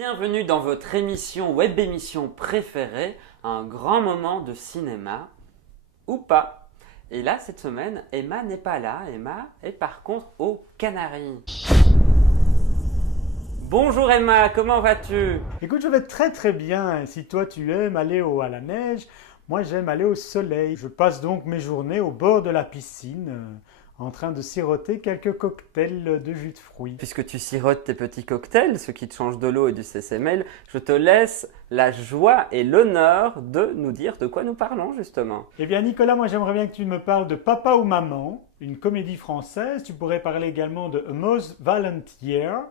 Bienvenue dans votre émission, web émission préférée, un grand moment de cinéma, ou pas. Et là, cette semaine, Emma n'est pas là, Emma est par contre aux Canaries. Bonjour Emma, comment vas-tu? Écoute, je vais très très bien. Si toi tu aimes aller à la neige, moi j'aime aller au soleil. Je passe donc mes journées au bord de la piscine, en train de siroter quelques cocktails de jus de fruits. Puisque tu sirotes tes petits cocktails, ceux qui te changent de l'eau et du CCML, je te laisse la joie et l'honneur de nous dire de quoi nous parlons justement. Eh bien Nicolas, moi j'aimerais bien que tu me parles de Papa ou Maman, une comédie française. Tu pourrais parler également de A Most Violent Year.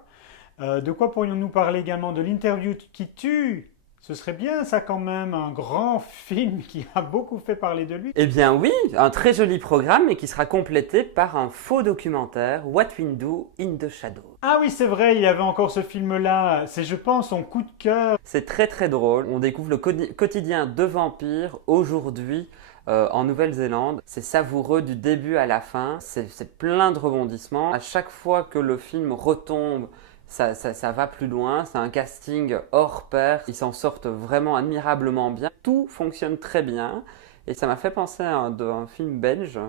De quoi pourrions-nous parler également? De l'interview qui tue. Ce serait bien ça quand même, un grand film qui a beaucoup fait parler de lui. Eh bien oui, un très joli programme et qui sera complété par un faux documentaire, What We Do in the Shadow. Ah oui, c'est vrai, il y avait encore ce film-là. C'est, je pense, son coup de cœur. C'est très très drôle, on découvre le quotidien de vampires aujourd'hui en Nouvelle-Zélande. C'est savoureux du début à la fin, c'est plein de rebondissements. À chaque fois que le film retombe, ça va plus loin, c'est un casting hors pair, ils s'en sortent vraiment admirablement bien. Tout fonctionne très bien et ça m'a fait penser à un film belge,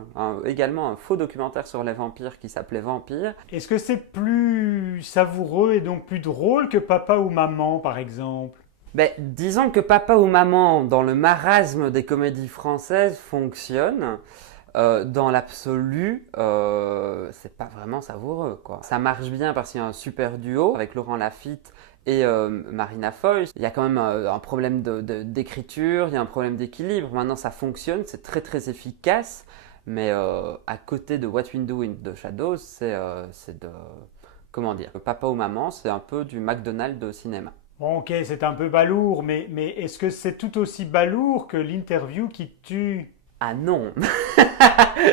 également un faux documentaire sur les vampires qui s'appelait Vampire. Est-ce que c'est plus savoureux et donc plus drôle que Papa ou Maman, par exemple? Ben, disons que Papa ou Maman, dans le marasme des comédies françaises, fonctionne. Dans l'absolu, c'est pas vraiment savoureux, quoi. Ça marche bien parce qu'il y a un super duo avec Laurent Lafitte et Marina Foïs. Il y a quand même un problème d'écriture, il y a un problème d'équilibre. Maintenant, ça fonctionne, c'est très très efficace. Mais à côté de What We Do in the Shadows, c'est de... Comment dire? Papa ou Maman, c'est un peu du McDonald's de cinéma. Bon, ok, c'est un peu balourd, mais est-ce que c'est tout aussi balourd que l'interview qui tue? Ah non.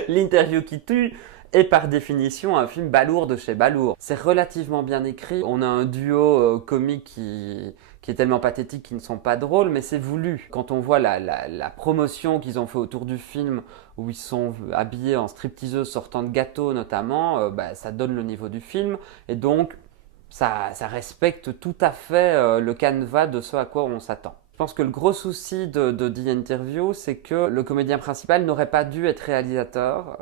L'interview qui tue est par définition un film balourd de chez Balourd. C'est relativement bien écrit. On a un duo comique qui est tellement pathétique qu'ils ne sont pas drôles, mais c'est voulu. Quand on voit la promotion qu'ils ont fait autour du film, où ils sont habillés en stripteaseuses sortant de gâteaux notamment, ça donne le niveau du film. Et donc, ça respecte tout à fait le canevas de ce à quoi on s'attend. Je pense que le gros souci de The Interview, c'est que le comédien principal n'aurait pas dû être réalisateur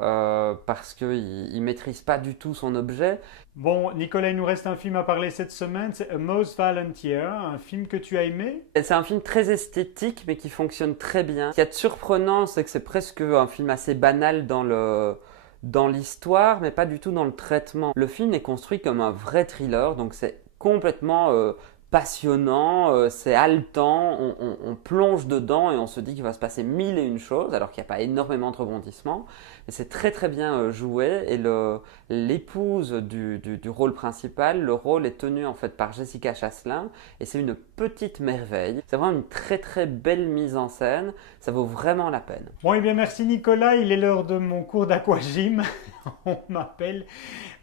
parce qu'il ne maîtrise pas du tout son objet. Bon, Nicolas, il nous reste un film à parler cette semaine, c'est A Most Violent Year, un film que tu as aimé? C'est un film très esthétique mais qui fonctionne très bien. Ce qui est surprenant, c'est que c'est presque un film assez banal dans l'histoire, mais pas du tout dans le traitement. Le film est construit comme un vrai thriller, donc c'est complètement passionnant, c'est haletant, on plonge dedans et on se dit qu'il va se passer mille et une choses, alors qu'il n'y a pas énormément de rebondissements. Et c'est très très bien joué et l'épouse du rôle principal, le rôle est tenu en fait par Jessica Chastain et c'est une petite merveille. C'est vraiment une très très belle mise en scène, ça vaut vraiment la peine. Bon, eh bien merci Nicolas, il est l'heure de mon cours d'aquagym. On m'appelle.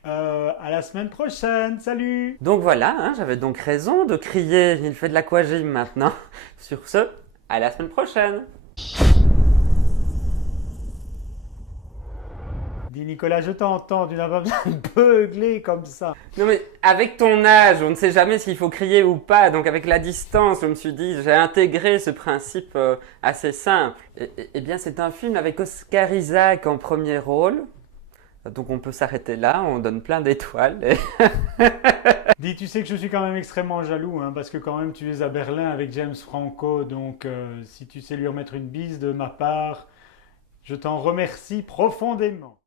À la semaine prochaine, salut! Donc voilà, hein, j'avais donc raison de crier, il fait de l'aquagym maintenant. Sur ce, à la semaine prochaine! Dis Nicolas, je t'entends, tu n'as pas besoin de beugler comme ça. Non mais avec ton âge, on ne sait jamais s'il faut crier ou pas, donc avec la distance, je me suis dit, j'ai intégré ce principe assez simple. Eh bien c'est un film avec Oscar Isaac en premier rôle, donc on peut s'arrêter là, on donne plein d'étoiles. Dis, tu sais que je suis quand même extrêmement jaloux, hein, parce que quand même tu es à Berlin avec James Franco, donc si tu sais lui remettre une bise de ma part, je t'en remercie profondément.